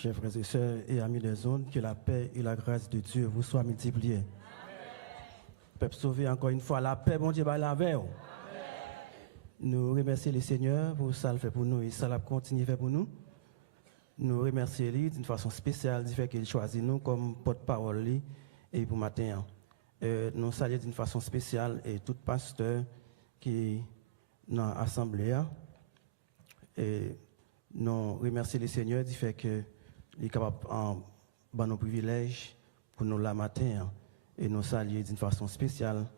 Chers frères et sœurs et amis des ondes, que la paix et la grâce de Dieu vous soient multipliées. Peuple sauvé, encore une fois, la paix, bon Dieu, va la veille. Nous remercions le Seigneur pour ça le fait pour nous et ça l'a continué faire pour nous. Nous remercions lui d'une façon spéciale du fait qu'il choisit nous comme porte-parole et pour matin. Nous saluons d'une façon spéciale et tout pasteur qui est dans l'assemblée. Et nous remercions le Seigneur du fait qu'il est capable de nos privilèges pour nous la matin. Et nous saluons d'une façon spéciale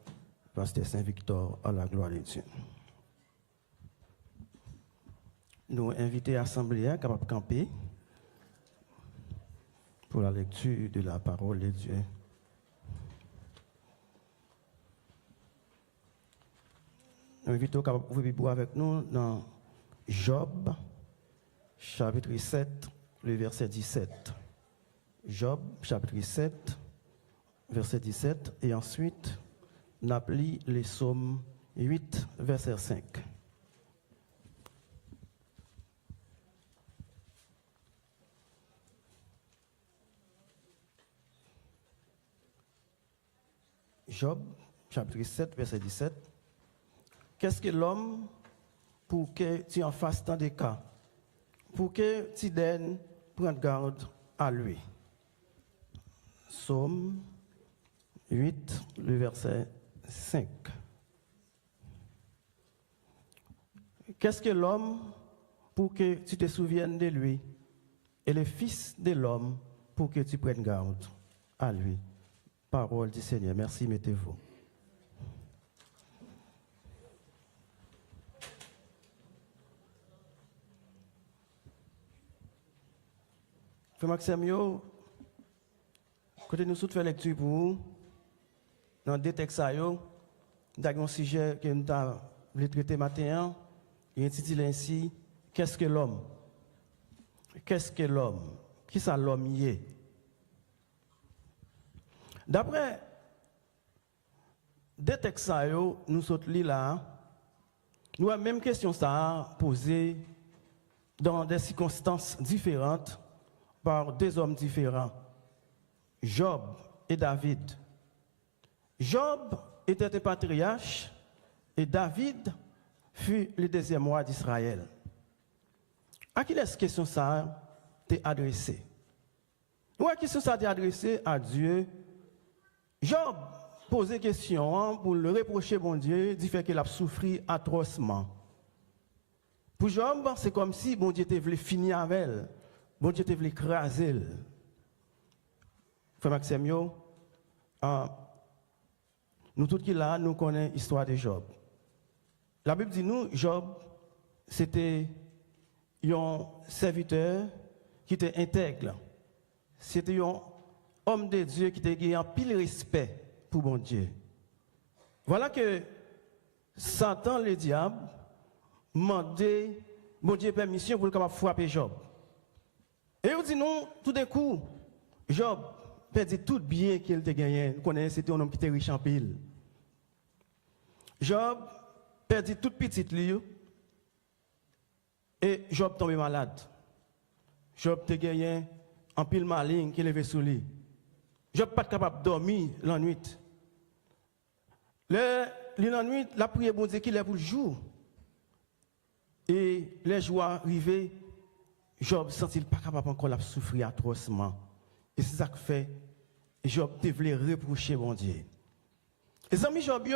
pasteur Saint-Victor à la gloire de Dieu. Nous invitons l'assemblée capable de camper pour la lecture de la parole de Dieu. Nous invitons capable de ouvrir avec nous dans Job, chapitre 7, le verset 17. Job, chapitre 7, verset 17. Et ensuite, nous appelons les psaumes 8, verset 5. Job, chapitre 7, verset 17. Qu'est-ce que l'homme pour que tu en fasses tant de cas, pour que tu donnes prendre garde à lui? Psaume 8, le verset 5. Qu'est-ce que l'homme pour que tu te souviennes de lui, et le Fils de l'homme pour que tu prennes garde à lui? Parole du Seigneur. Merci, mettez-vous. Frère Maxime, quand nous sommes fait lecture pour vous, dans deux textes, nous avons un sujet que nous avons traité matin, il est intitulé ainsi: qu'est-ce que l'homme? Qu'est-ce que l'homme? Qui ça l'homme y est? D'après deux textes, nous sommes là, nous avons la même question posée dans des circonstances différentes par deux hommes différents, Job et David. Job était un patriarche et David fut le deuxième roi d'Israël. À qui est-ce que question ça t'est adressée? Ou à qui est-ce que ça t'est adressé à Dieu? Job posait question pour le reprocher bon Dieu du fait qu'il a souffert atrocement. Pour Job, c'est comme si bon Dieu voulait finir avec elle. Bon Dieu voulait écraser. Frère Maxime, nous tous qui là, nous connaissons l'histoire de Job. La Bible dit nous, Job, c'était un serviteur qui était intègre. C'était un homme de Dieu qui était en pile respect pour bon Dieu. Voilà que Satan, le diable, demandait bon Dieu permission pour le frapper Job. Et on dit non, tout d'un coup, Job perdit tout bien qu'il a gagné. Vous connaissez, c'était un homme qui était riche en pile. Job perdit toute petite lieu et Job tombé malade. Job a gagné en pile maligne qui levait sous lui. Job pas capable de dormir la nuit. La nuit, la prière bon Dieu qu'il est pour le jour. Et les jours arrivés, Job sentit pas capable encore de souffrir atrocement. Et c'est ça que fait Job devait reprocher mon Dieu. Les amis Job,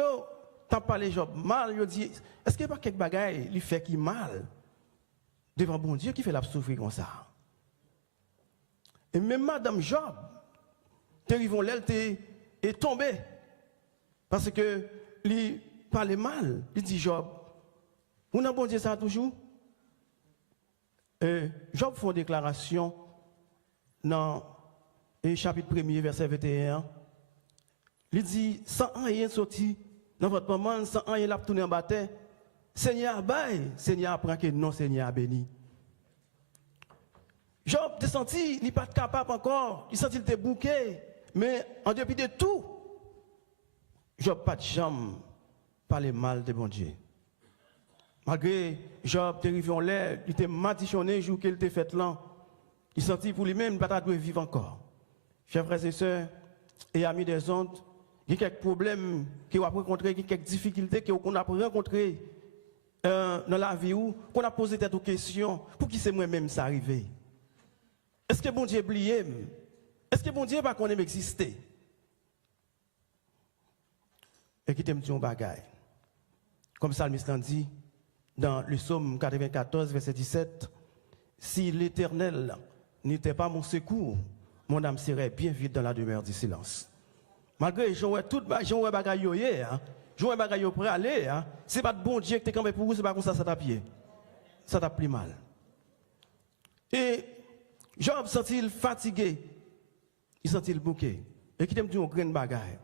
t'as parlé Job mal, ils dit, est-ce qu'il n'y a pas quelque bagaille qui fait qui mal devant bon Dieu qui fait la souffrir comme ça? Et même Madame Job, elle est tombée parce que il parlait mal. Il dit Job, on a bon Dieu ça toujours? Job fait une déclaration dans le chapitre 1er, verset 21. Il dit, sans rien sorti dans votre moment, sans rien la tourner en bataille, Seigneur baille, Seigneur apprend que non, Seigneur béni. Job te senti, il n'est pas capable encore, il sentit qu'il était bouqué, mais en dépit de tout, Job pas de jambe parler mal de bon Dieu. Malgré Job, t'es arrivé en l'air, il était matichonné jour qu'il était fait là. Il sentit pour lui-même, il ne doit vivre encore. Chers frères et sœurs et amis des ondes, il y a quelques problèmes qu'on a rencontrés, il y a quelques difficultés qu'on a rencontrées dans la vie où qu'on a posé des questions. Pour qui c'est moi-même ça arrivé? Est-ce que bon Dieu oublié? Est-ce que bon Dieu pas qu'on aime exister? Et qui t'aime dire un bagage. Comme ça, le Psalmiste dit dans le psaume 94, verset 17, si l'Éternel n'était pas mon secours, mon âme serait bien vite dans la demeure du silence. Malgré que j'aurais tout j'aurais bagage hier, j'aurais bagage pour aller, c'est pas de bon Dieu que tu es campé pour vous, c'est pas comme ça t'a pied. Ça t'a pris mal. Et Job sentit fatigué, il sentit le bouquet. Et qui t'aime dire un grand bagage.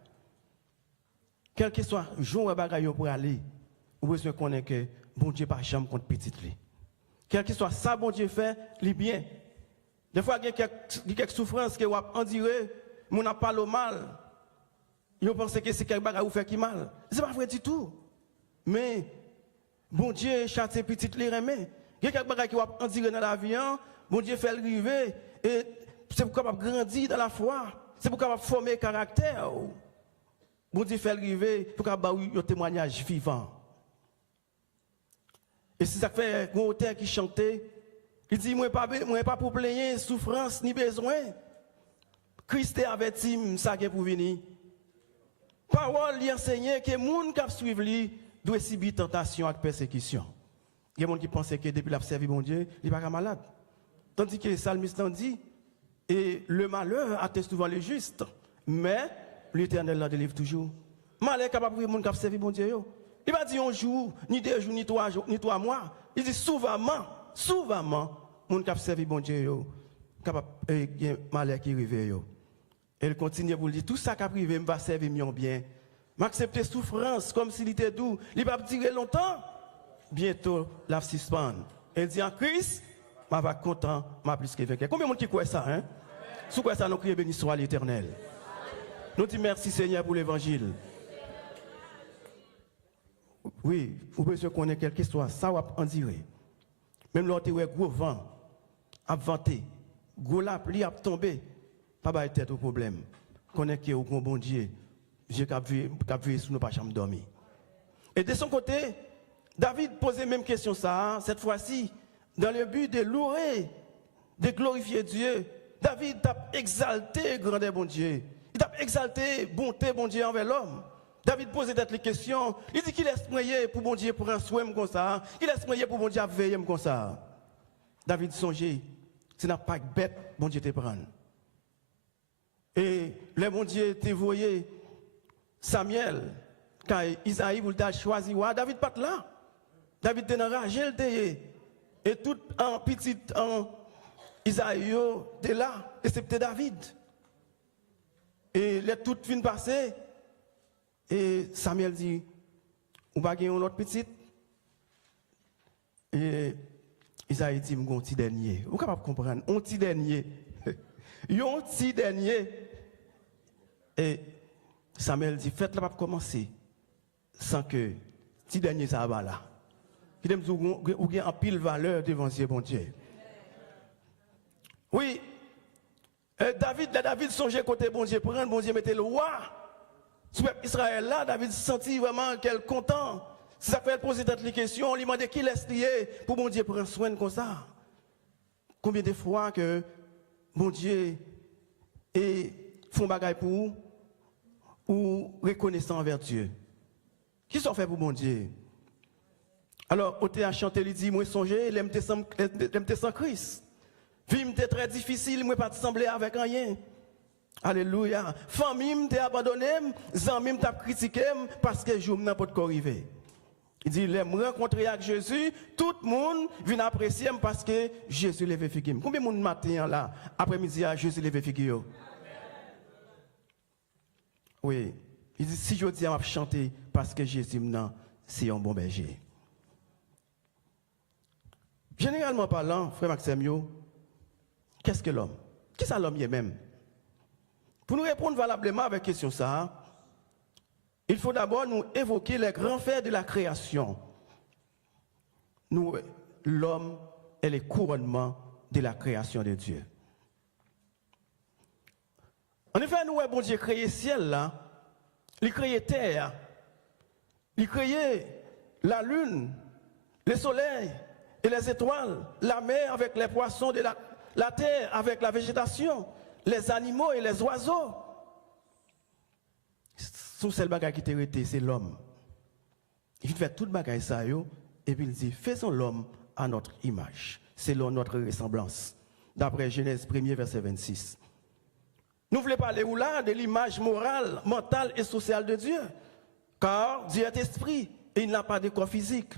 Quel que soit jour bagage pour aller, vous besoin connaître que bon Dieu pas jamais contre petite lui. Quel que soit ça bon Dieu fait, il bien. Des fois il y a quelques souffrances que vous endurez, mon n'a pas le mal. Vous pensez que c'est quelque bagage vous fait qui mal. C'est pas vrai du tout. Mais bon Dieu châtie petite lui remet. Il y a quelques bagages qui vous enduré dans la vie, bon Dieu fait le river et c'est pour capable grandir dans la foi, c'est pour capable former caractère. Bon Dieu fait le river pour capable un témoignage vivant. Et si ça fait un auteur qui chantait, il dit moi pas pour plaigner souffrance ni besoin. Christ est averti ça qui est pour venir. Parole lui enseigne que moun qui suivre lui doit subir tentation et persécution. Il y a des gens qui pensent que depuis la servi mon Dieu, il n'est pas malade. Tandis que le psalmiste dit et le malheur atteste souvent le juste, mais l'Éternel la délivre toujours. Malheur est capable de moun qui servi mon Dieu. Il va dire un jour, ni 2 jours, ni 3 jours, ni 3 mois. Il dit souvent, moun qui servi mon Dieu, capable de malheur qui arrive. Elle continue pour dire tout ça qui arrive va servir mieux bien. M'accepter souffrance comme s'il était doux. Il va durer longtemps. Bientôt, la suspend. Elle dit en Christ, je vais content, je plus que vainqueur. Combien de monde qui croit ça, hein? Sous quoi ça nous crie béni soit l'Éternel. Nous disons merci Seigneur pour l'évangile. Oui, vous pouvez connaître quelque chose, ça va en dire. Même lorsque vous avez gros vent, à vanter, gros la pluie à tomber, pas de tête au problème. Connaître au bon Dieu, Dieu qui a vu sous nos pas chambre dormir. Et de son côté, David posait même question ça, cette fois-ci, dans le but de louer, de glorifier Dieu. David t'a exalté grandeur bon Dieu. Il t'a exalté bonté bon Dieu envers l'homme. David posait des questions. Il dit qu'il laisse moyen pour bon Dieu prendre soin comme ça. Il laisse moyen pour bon Dieu veiller comme ça. David songeait, ce n'est pas bête, bon Dieu te prendre. Et le bon Dieu te voyé Samuel, quand Isaïe voulait choisir, David pas là. David était enragé, et tout en petit en Isaïe était là, et c'était David. Et les toutes fin passées, et Samuel dit, on va gagner un autre petit. Et Isaïe dit, un petit dernier. Vous êtes capable de comprendre, un petit dernier. Un petit dernier. Et Samuel dit, faites-le pas commencer, sans que petit dernier ça va là. Il aime ou bien en pile valeur devant Dieu, bon Dieu. Oui, David songeait côté bon Dieu, prendre bon Dieu, mettait le roi. Sur Israël là, David sentit vraiment qu'elle content. Si ça fait poser cette question, on lui demandait qui laisse lier pour bon Dieu prendre soin comme ça. Combien de fois que bon Dieu font bagaille pour ou reconnaissant envers Dieu. Qui sont fait pour bon Dieu? Alors, au théâtre chanté, il dit, moi songer, l'aime sans Christ. Vie m'était très difficile, moi pas sembler avec rien. Alléluia. Famille m'était abandonné, amis m't'a critiqué parce que je n'ai pas de quoi arriver. Il dit, l'aime rencontrer avec Jésus, tout le monde vient apprécier parce que Jésus lève figure. Combien de monde matin là, après-midi, Jésus lève figure? Oui. Il dit, si je dis à chanter parce que Jésus c'est un bon berger. Généralement parlant, frère Maxime, qu'est-ce que l'homme? Qui est l'homme lui-même? Pour nous répondre valablement avec la question ça, il faut d'abord nous évoquer les grands faits de la création. L'homme est le couronnement de la création de Dieu. En effet, nous, bon Dieu, créé ciel là, il créé terre, il créé la lune, le soleil et les étoiles, la mer avec les poissons de la terre avec la végétation, les animaux et les oiseaux. Son seul bagage qui t'a été, c'est l'homme. Il fait tout le bagage ça, et puis il dit, faisons l'homme à notre image, selon notre ressemblance. D'après Genèse 1er, verset 26. Nous voulons parler où là de l'image morale, mentale et sociale de Dieu. Car Dieu est esprit et il n'a pas de corps physique.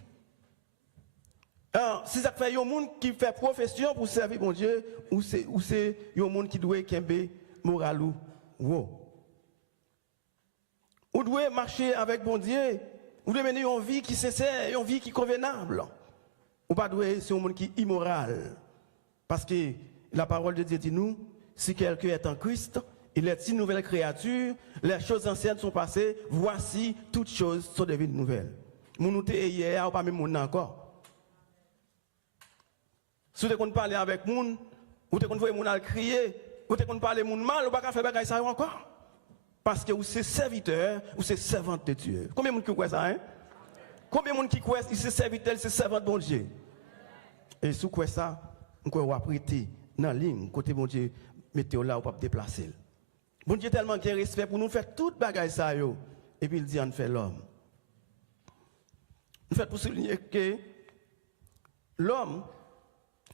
Alors, si ça fait un monde qui fait profession pour servir mon Dieu, ou c'est un monde qui doit être moral ou wow. Ou doit marcher avec mon Dieu, ou doit mener une vie qui sincère, une vie qui convenable. Ou pas doit c'est un monde qui est immoral. Parce que la parole de Dieu dit nous, si quelqu'un est en Christ, il est une nouvelle créature, les choses anciennes sont passées, voici toutes choses sont devenues nouvelles. Mon nous hier, ou pas même mon encore. Si vous avez parlé avec moun, ou vous avez moun crier, ou vous avez parlé moun mal, ou pas faire bagay ça encore. Parce que vous êtes serviteur, ou c'est servante de Dieu. Combien de monde qui croit ça, hein? Combien de monde qui croit que c'est serviteur, c'est servante de bon Dieu? Et si vous croyez ça, vous pouvez prêter dans la ligne, côté bon Dieu, mettez-vous là, ou pas déplacer. Bon Dieu tellement qu'il respect pour nous faire toute bagay ça, et puis il dit, on fait l'homme. En fait, pour souligner que l'homme,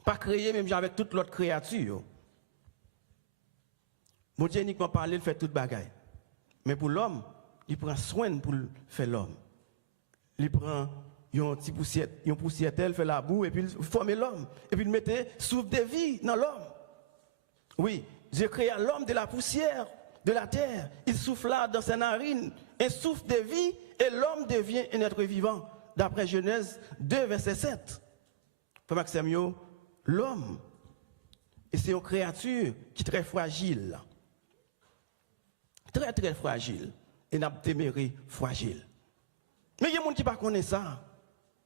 pas créé même avec toute l'autre créature. Bon Dieu uniquement parlé, il fait toute bagaille. Mais pour l'homme, il prend soin pour faire l'homme. Il prend une petite poussière, il fait la boue et puis il forme l'homme. Et puis il mettait souffle de vie dans l'homme. Oui, Dieu créa l'homme de la poussière de la terre. Il souffla dans ses narines un souffle de vie et l'homme devient un être vivant. D'après Genèse 2, verset 7. Frère Maxime, l'homme, et c'est une créature qui est très fragile. Très, très fragile. Et n'a pas téméré fragile. Mais il y a des gens qui ne connaissent pas ça.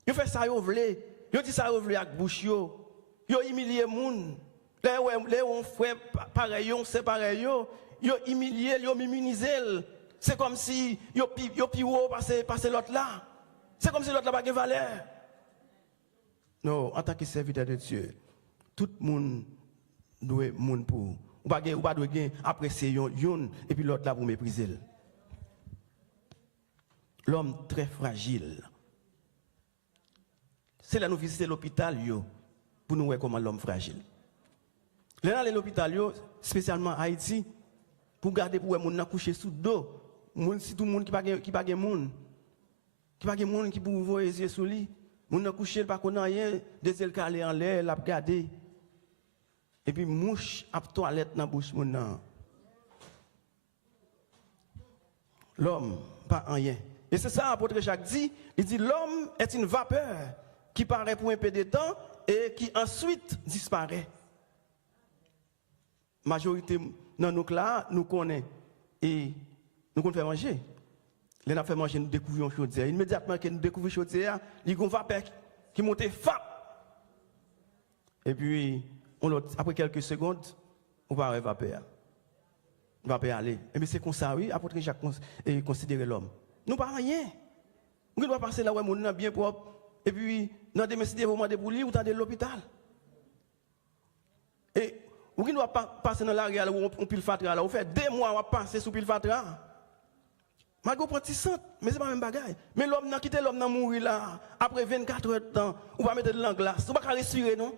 Ils font ça, ils veulent. Ils disent ça, ils veulent avec bouche. Ils humilient les gens. Les on fait pareil, c'est pareil. Ils humilient, ils minimisent. C'est comme si ils pire passer l'autre là. C'est comme si l'autre là n'a pas de valeur. Non, en tant que serviteur de Dieu, tout le monde doit être monde pour. Ou pas doit apprécier yon et puis l'autre là pour mépriser. L'homme très fragile. C'est là nous visiter l'hôpital pour nous voir comment l'homme fragile. Là dans l'hôpital spécialement Haïti pour garder pour les gens coucher sous dos, si tout le monde qui pas de monde qui pour voir les yeux sous lui, moun coucher pas connait rien, des ailes calé en l'air, l'a regarder. Et puis mouche à toilette dans bouche moun nan. L'homme pas rien. Et c'est ça l'apôtre Jacques dit, il dit l'homme est une vapeur qui paraît pour un peu de temps et qui ensuite disparaît. Majorité dans nous là, nous connaissons et nous faire manger. Les n'a fait manger, nous découvrons chaudière. Immédiatement que nous découvrons chaudière, il y a une vapeur qui monte fap. Et puis après quelques secondes, on va avoir vapeur. On va pas aller. Et bien c'est comme ça, oui, apôtre Jacques considérer l'homme. Nous pas rien. On doit passer là où on est bien propre. Et puis, dans des messieurs, vous demandez pour lui ou dans l'hôpital. Et on doit passer dans l'arrière où on pile fatra là. On fait 2 mois à passer sous pile fatra. Malgré qu'on prend mais c'est pas même bagaille. Mais l'homme n'a quitté l'homme n'a mourir là. Après 24 heures de temps, on va mettre de l'en glace. On va pas respirer, non?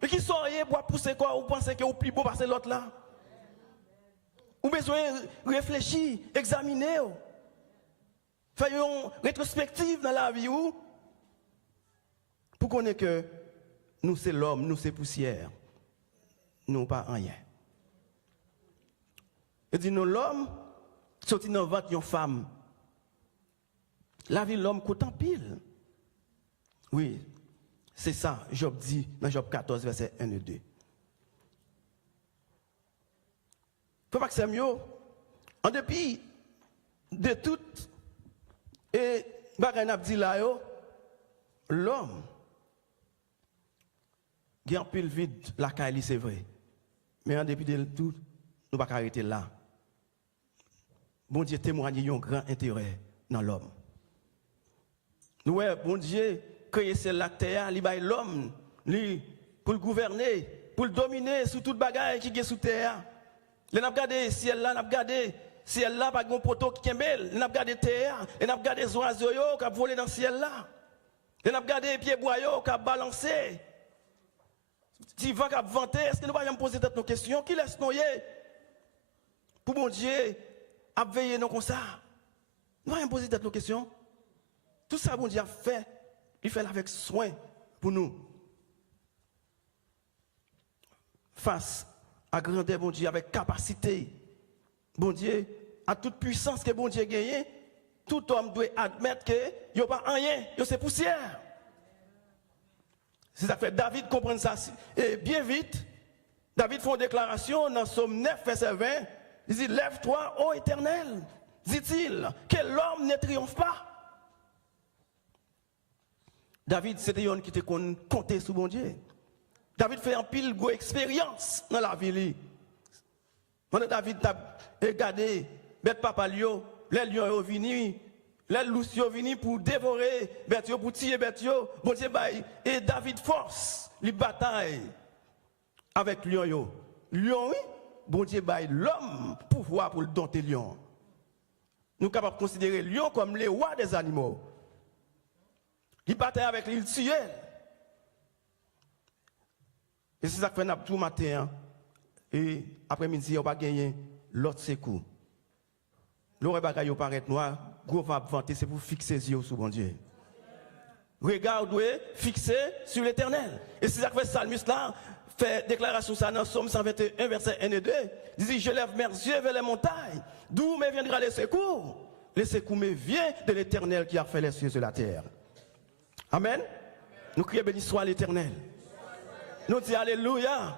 Mais qui sort pour pousser quoi? Ou pensez que vous plus beau passer l'autre là? Ou besoin réfléchir, examiner. Faire une rétrospective dans la vie ou pour qu'on ait que nous c'est l'homme, nous c'est poussière. Nous pas rien. Et dit nous l'homme sorti dans ventre une femme. La vie l'homme coûte en pile. Oui, c'est ça, Job dit dans Job 14 verset 1 et 2. Faut pas que c'est mieux. En dépit de tout et bagay n'a dit là l'homme il y a un pile vide la caille c'est vrai. Mais en dépit de tout, nous pas arrêter là. bon Dieu témoigne un grand intérêt dans l'homme. Nous, bon Dieu, créer celle-là, il baille l'homme pour le gouverner, pour le dominer sur toute bagaille qui est sous terre. Il n'a pas regardé ciel-là, n'a pas regardé ciel-là, pas de poteau qui est belle, il n'a pas regardé terre, il n'a pas regardé les oiseaux qui ont volé dans le ciel-là. Il n'a pas regardé les pieds boyaux qui ont balancé. Si vent qui a vanté, est-ce que nous ne pouvons pas poser nos questions? Qui laisse noyer? Pour mon Dieu, à veiller nous comme ça. Nous ne pouvons pas poser nos questions. Tout ça, bon Dieu a fait, il fait avec soin pour nous. Face à grandeur, bon Dieu, avec capacité, bon Dieu, à toute puissance que bon Dieu a gagné, tout homme doit admettre qu'il n'y a pas rien, c'est poussière. C'est ça que fait David comprendre ça. Et bien vite, David fait une déclaration dans Somme 9, verset 20. Il dit, lève-toi, ô Éternel, dit-il, que l'homme ne triomphe pas. David, c'était un qui était compté sur bon Dieu. David fait un pile de expérience dans la vie. Quand David a regardé, bête papa Lio, les lions sont venus, les loups sont venus pour dévorer bête, pour tirer bête. Bon Dieu, et David force les batailles avec lion. Lion, oui, bon Dieu, l'homme pouvoir pour le dompter lion. Nous sommes capables de considérer lion comme les rois des animaux. Il bataille avec lui, il tue. Et c'est ça que fait tout matin. Et après-midi, on va gagner l'autre secours. L'autre bagaille paraît noir, gros va vanter, c'est pour fixer les yeux sur bon Dieu. Regardez, fixer sur l'Éternel. Et c'est ça que fait le psalmiste là, fait déclaration ça dans Somme 121, verset 1 et 2. Il dit, je lève mes yeux vers les montagnes. D'où me viendra les secours? Les secours me viennent de l'Éternel qui a fait les cieux et la terre. Amen. Nous crions béni soit l'Éternel. Nous disons Alléluia.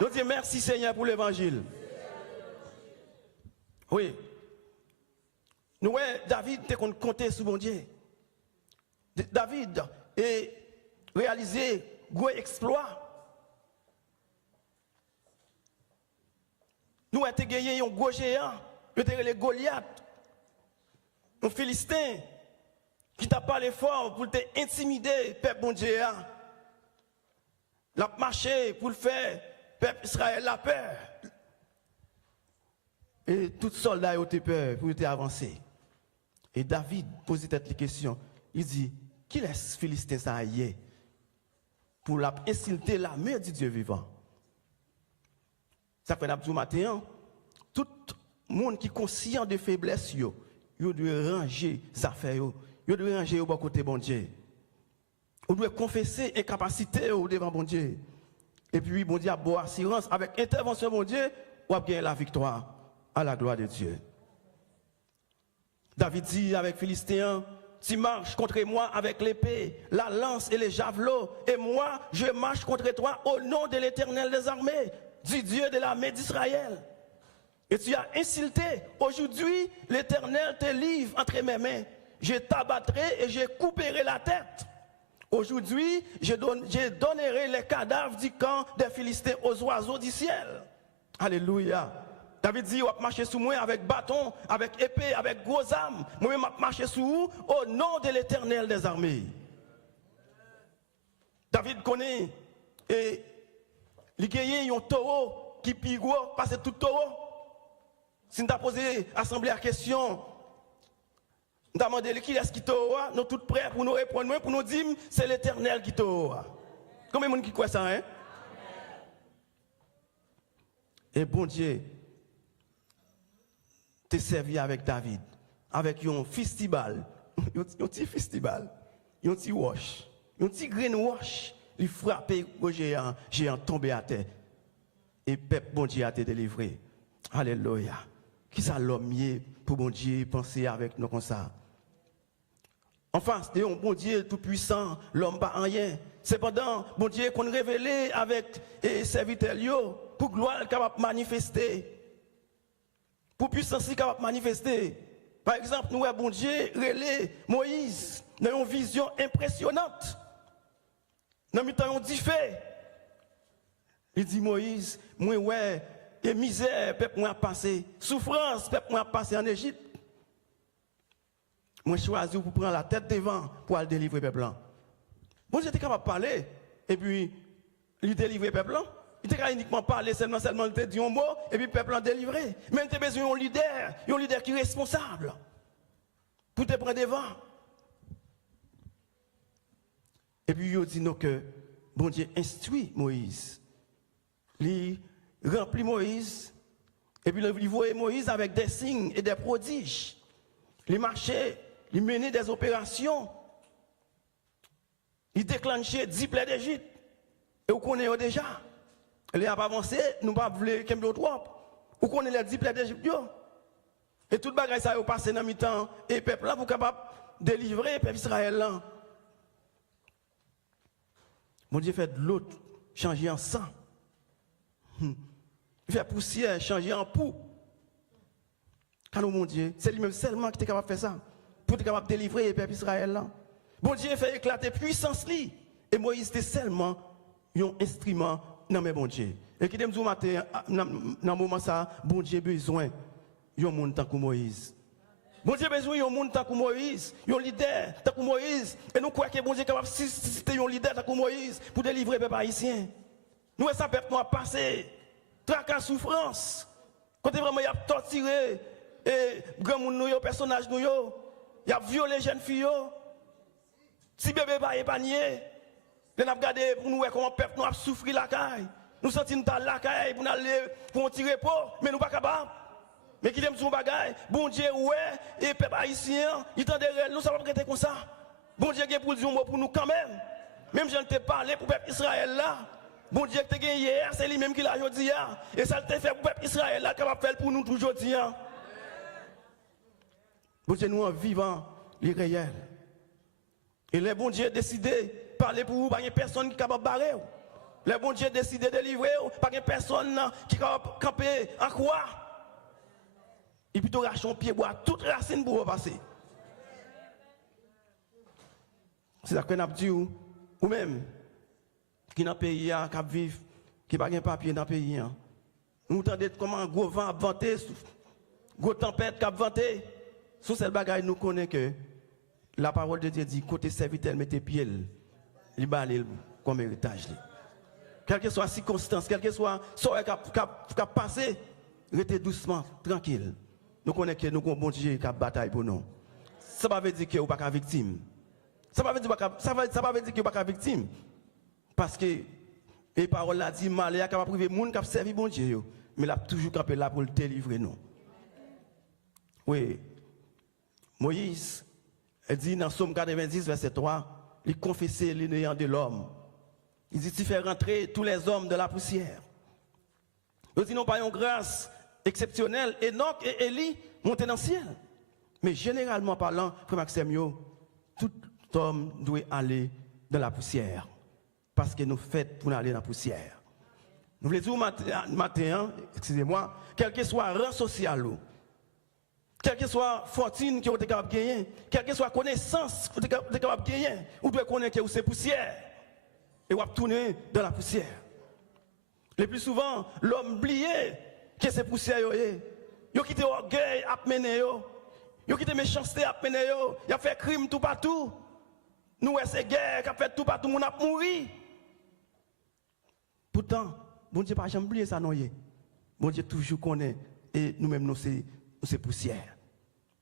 Nous disons merci Seigneur pour l'évangile. Oui. Nous, David était compté sur mon Dieu. David a réalisé gros exploit. Nous avons gagné un gros géant. Nous avons les Goliath. Un Philistin qui t'a parlé fort pour t'intimider, peuple bon Dieu. L'a marché pour le faire, peuple Israël a peur. Et tout soldat a eu peur pour avancer. Et David pose cette question. Il dit, qui laisse Philistin ça y pour insulter la mère du Dieu vivant? Ça fait d'abord matin, tout le monde qui est conscient de faiblesse, il doit ranger ses affaires, il doit ranger au bon côté bon Dieu. On doit confesser incapacité devant bon Dieu. Et puis, bon Dieu a bonne assurance. Avec intervention bon Dieu, on va gagner la victoire à la gloire de Dieu. David dit avec Philistéen, tu marches contre moi avec l'épée, la lance et les javelots, et moi, je marche contre toi au nom de l'Éternel des armées, du Dieu de l'armée d'Israël. Et tu as insulté. Aujourd'hui, l'Éternel te livre entre mes mains. Je t'abattrai et je couperai la tête. Aujourd'hui, je donnerai les cadavres du camp des Philistins aux oiseaux du ciel. Alléluia. David dit, on va marcher sous moi avec bâton, avec épée, avec gros armes. Moi-même, je vais marcher sous vous au nom de l'Éternel des armées. David connaît et il y a un taureau qui pigo, passe tout taureau. Si nous avons posé l'Assemblée la question, nous avons demandé qui est-ce qui taureau, nous sommes tous prêts pour nous répondre, pour nous dire c'est l'Éternel qui taureau. Combien de monde qui croit ça, hein? Et bon Dieu, t'es servi avec David, avec un festival, un petit festival, un petit wash, un petit green wash, il frappait au géant, géant tombé à terre. Et peuple, bon Dieu a été délivré. Alléluia. Qui ça l'homme pour bon Dieu penser avec nous comme ça? Enfin, c'est un bon Dieu tout puissant, l'homme pas rien. Cependant, bon Dieu qu'on révélé avec serviteur pour gloire capable manifester. Pour puissance capable manifester. Par exemple, nous avons bon Dieu relé Moïse dans une vision impressionnante. Dans le temps on dit fait. Il dit Moïse, moi ouais, et misère, peuple a passé, souffrance, peuple a passé en Égypte. Moi, je choisis pour prendre la tête devant pour aller délivrer le peuple. Bon, j'étais capable de parler, et puis, il délivrer le peuple. Il était uniquement parler, seulement il te dit un mot, et puis le peuple a délivré. Mais il a besoin d'un leader qui est responsable pour te prendre devant. Et puis, il dit nous que bon Dieu instruit Moïse. Il remplit Moïse. Et puis, il voyait Moïse avec des signes et des prodiges. Il marchait, il menait des opérations. Il déclenchait 10 plaies d'Égypte. Et vous connaissez déjà. Il a pas avancé, nous ne pouvons pas qu'il y ait trop. Vous connaissez les 10 plaies d'Égypte. Et tout le bagage ça a passé dans le temps. Et le peuple là, vous êtes capable de délivrer le peuple Israël là. Mon Dieu fait de l'eau changer en sang. Il fait poussière changer en poux. Quand mon Dieu, c'est lui-même seulement qui est capable de faire ça. Pour être capable de délivrer le peuple Israël là. Bon Dieu fait éclater puissance li. Et Moïse était seulement un instrument dans mes bon Dieu. Et qui me dit matin dans le moment ça, bon Dieu besoin d'un monde tant que Moïse. Bon Dieu besoin d'un monde tant que Moïse, un leader tant que Moïse. Et nous croyons que bon Dieu est capable de susciter un leader tant que Moïse pour délivrer le peuple haïtien. Nous, ça peuple nous a passé, tracas, souffrance. Quand vraiment il a torturé, et grand monde, personnage, il a violé les jeunes filles. Si bébé va épargner, nous avons regardé pour nous voir comment le peuple nous a souffert la caille. Nous sentons la caille pour aller pour tirer pas, mais nous ne sommes pas capables. Mais qui aime son bagage, bon Dieu, ouais, et peuple haïtien, il tend derrière nous, ça va pas être comme ça. Bon Dieu, il a pour dire un mot pour nous quand même. Même si je ne t'ai parlé pour le peuple Israël là. Bon Dieu, qui a hier, c'est lui-même qui l'a aujourd'hui. Et ça t'a fait pour le peuple Israël là, capable de faire pour nous aujourd'hui. Bon Dieu, nous en vivant les réels. Et le bon Dieu a décidé de parler pour vous, pas une personne qui est capable de barrer. Le bon Dieu a décidé de délivrer, pas une personne qui est capable de camper en quoi. Et puis, tu raches un pied, bois toute racine pour repasser. C'est ça qu'on a dit, ou même, qui dans le pays, qui vivent, qui n'a pas de papier dans le pays. Nous entendons comment un gros vent a vanté, gros tempête a vanté. Sous cette bagaille, nous connaissons que la parole de Dieu dit, côté serviteur, mettez pied, il balé comme héritage. Quelle que soit la circonstance, quelle que soit ce qui a passé, restez doucement, tranquille. Nous connaissons que nous avons un bon Dieu qui a bataille pour nous. Ça ne veut pas dire que vous n'êtes pas victime. Ça ne veut pas dire que vous n'êtes pas victime. Parce que les paroles ont dit, mal est capable de priver les gens qui ont servi bon Dieu. Mais il a toujours capé là pour le délivrer nous. Oui. Moïse, il dit dans Somme 90, verset 3, il confessait le néant de l'homme. Il dit, tu fais rentrer tous les hommes de la poussière. Il dit, non pas une grâce exceptionnelle. Enoch et Élie montaient dans le ciel. Mais généralement parlant, frère Maxime, tout homme doit aller dans la poussière. Parce que nous faisons pour aller dans la poussière. Nous voulons dire matin, excusez-moi, quel que soit le rang social, quelle que soit fortune que vous êtes capable de gagner, quelle que soit connaissance que vous êtes capable de gagner, vous devez connaître que c'est poussière. Et vous tourner dans la poussière. Le plus souvent, l'homme oublie que c'est poussière. Il a quitté l'orgueil à mener. Il a quitté la méchanceté à mener. Il a fait crime tout partout. Nous, c'est guerre qui a fait tout partout. On a mouru. Pourtant, bon Dieu n'a pas jamais oublié ça. Bon Dieu toujours connaît. Et nous-mêmes, nous, c'est poussière.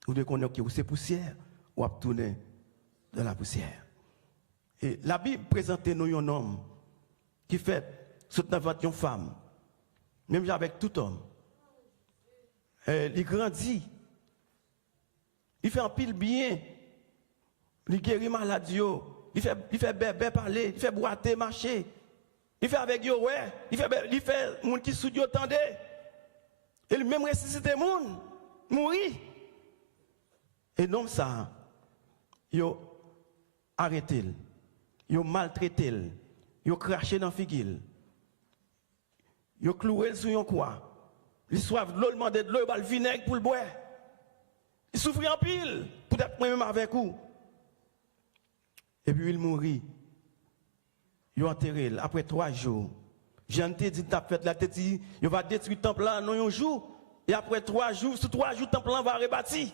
Vous devez connaître que c'est poussière. Ou à tourner dans la poussière. Et la Bible présente nous un homme qui fait cette une femme, même avec tout homme. Il grandit, il fait un pile bien, il guérit maladie, il fait bébé parler, il fait boiter, marcher, il fait avec yo, ouais, il fait monde qui sous yo tendait, il même ressuscité monde, mourir. Et non ça, yo arrêté. Ils ont maltraité, ils ont craché dans la figure, ils ont cloué sur un quoi. Ils soivent de l'eau, ils demandent de l'eau, ils vinaigre pour le boire. Ils souffrent en pile, peut-être même avec vous. Et puis ils mourent. Ils ont enterré après 3 jours. Jean te dit, t'as fait la tête, il va détruire le temple là, non, un jour. Et après 3 jours, sous 3 jours, le temple là va rebâtir.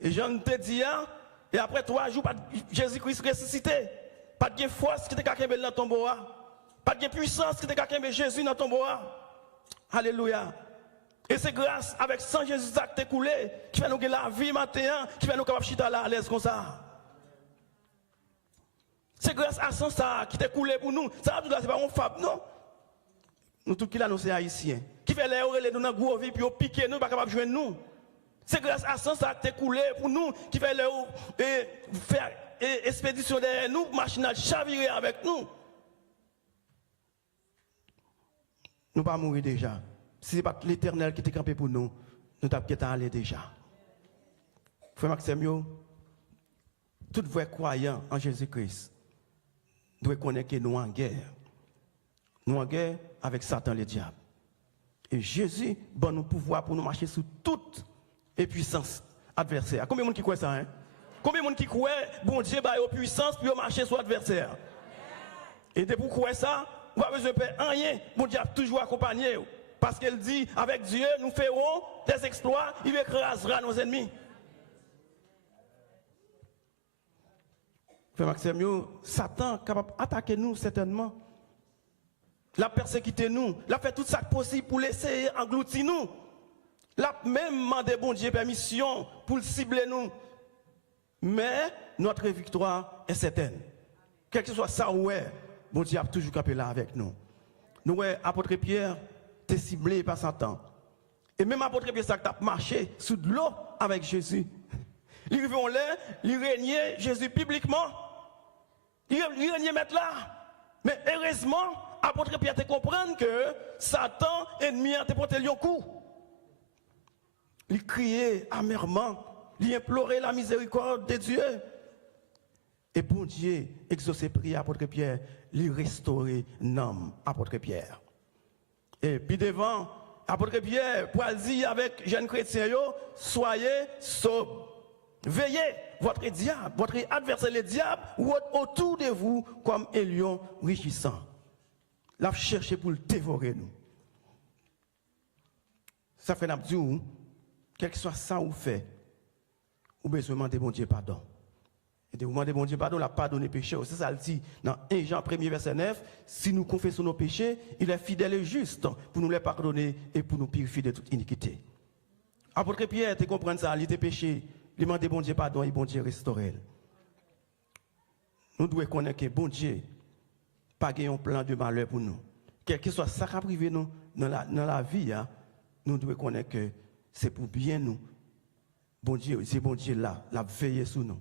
Et Jean te dit, hein, et après 3 jours, Jésus-Christ ressuscité. Pas de force qui te capable dans ton bois. Pas de puissance qui te capable Jésus dans ton bois. Alléluia. Et c'est grâce avec sang Jésus qui t'est coulé, qui fait nous la vie matin, qui fait nous capables de chiter là à l'aise comme ça. C'est grâce à sang ça qui t'est coulé pour nous. Ça c'est pas un fab, non? Nous tous qui là nous c'est haïtiens. Qui fait les oreilles nous dans gros vie puis piquer nous pas capable joindre nous. C'est grâce à sang ça qui t'est coulé pour nous qui fait les faire expédition derrière nous, machine à chavirer avec nous. Nous pas mourir déjà. Si ce n'est pas l'Éternel qui était campé pour nous, nous t'avons allé déjà. Frère Maxime, tout vrai croyant en Jésus-Christ doit connaître que nous en guerre. Nous en guerre avec Satan le diable. Et Jésus donne nous pouvoir pour nous marcher sous toute puissance adversaire. Combien de monde qui croit ça, hein? Combien de monde qui croit bon Dieu a une puissance pour marcher sur l'adversaire? Et de pour croire ça, vous n'avez besoin de faire rien. Bon Dieu a toujours accompagné. Parce qu'elle dit, avec Dieu, nous ferons des exploits, il écrasera nos ennemis. Frère Maxime, Satan est capable d'attaquer nous certainement. La persécuter nous, la fait tout ça possible pour laisser engloutir nous. La même demandé bon Dieu permission pour cibler nous. Mais notre victoire est certaine. Quel que soit ça ou est, bon Dieu a toujours capé là avec nous. Nous, apôtre Pierre, t'es ciblé par Satan. Et même apôtre Pierre, ça t'a marché sous de l'eau avec Jésus. Il vont là, il régnait Jésus publiquement. Il régnait mettre là. Mais heureusement, apôtre Pierre te comprendre que Satan, ennemi, a te porté un coup. Il criait amèrement, il implorait la miséricorde de Dieu. Et bon Dieu, exaucé prière apôtre Pierre, il restaurait l'homme apôtre Pierre. Et puis devant, apôtre Pierre, pour dire avec jeunes chrétiens, soyez sobres. Veillez, votre diable, votre adversaire le diable, autour de vous comme un lion rugissant. L'a cherché pour le dévorer nous. Ça fait n'abdou, quel que soit ça ou fait, ou besoin de demander bon Dieu pardon. Et de vous demander bon Dieu pardon, la pardonner péché. C'est ça le dit dans 1 Jean 1er verset 9, si nous confessons nos péchés, il est fidèle et juste pour nous les pardonner et pour nous purifier de toute iniquité. Apôtre Pierre, tu comprends ça, il était péché. Il demande bon Dieu pardon et bon Dieu restaurer. Nous devons connaître que bon Dieu pas un plan de malheur pour nous. Quel que soit ça qui privé nous dans la vie, nous devons connaître que c'est pour bien nous. Bon Dieu, c'est bon Dieu là, la veille sur nous.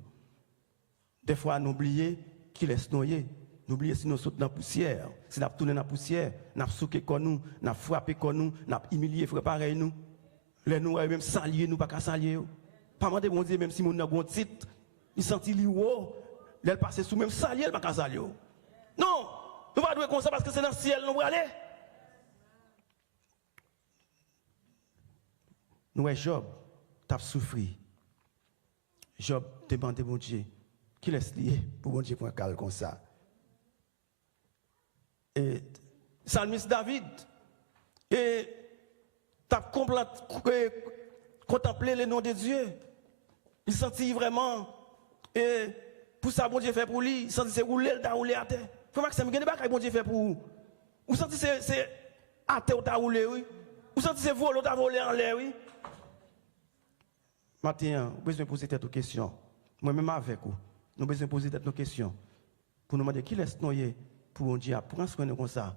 Des fois, nous oublions qu'il laisse noyer. Nous oublions si nous sautons dans la poussière. Si nous tournons dans la poussière, nous avons souqué comme nous, nous avons frappé comme nous, nous avons humilié, frère pareil nous. Les nous même salier, nous pas qu'à salier. Pas demander bon Dieu, même si nous avons un titre, il sentit li haut, il passe sous même salier, il pas qu'à salier. Non, nous ne pouvons pas comme ça parce que c'est dans le ciel, nous allons aller. Nous, Job, t'as souffert. Job demandé bon Dieu, qui laisse lier pour bon Dieu pour un cal comme ça. Et Psalmiste David, et t'as contemplé le nom de Dieu. Il sentit vraiment, et pour ça, bon Dieu fait pour lui, il sentit c'est rouler, il t'a roulé à terre. Faut que ça me gagne pas que bon Dieu fait pour vous. Vous sentez c'est à terre, il t'a roulé, oui. Vous sentez c'est vol, il t'a volé en l'air, oui. Maintenant, nous besoin de poser cette question. Moi-même avec vous, nous besoin de poser cette question. Pour nous demander qui laisse noyer pour bon Dieu à prendre soin de nous comme ça.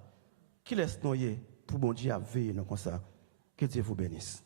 Qui laisse noyer pour bon Dieu à veiller nous comme ça. Que Dieu vous bénisse.